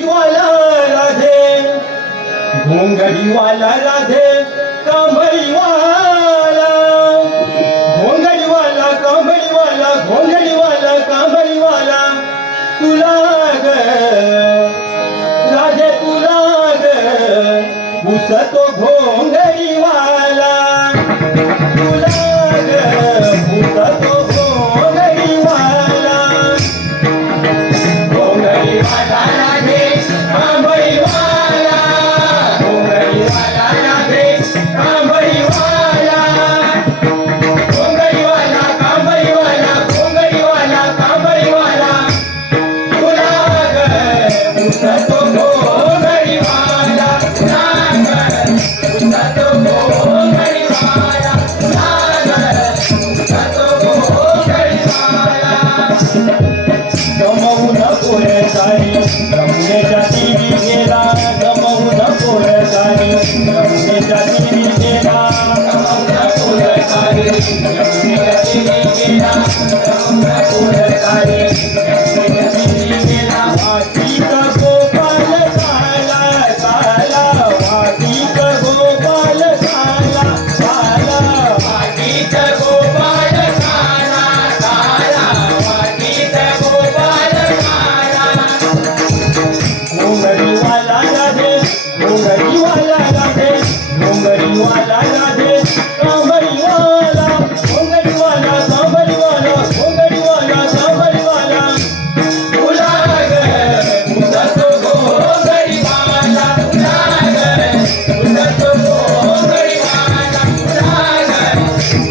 दिवाला राधे. भोंग दिवाला Radhe. I'm not going to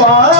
Why?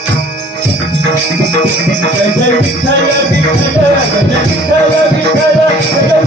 Thank you.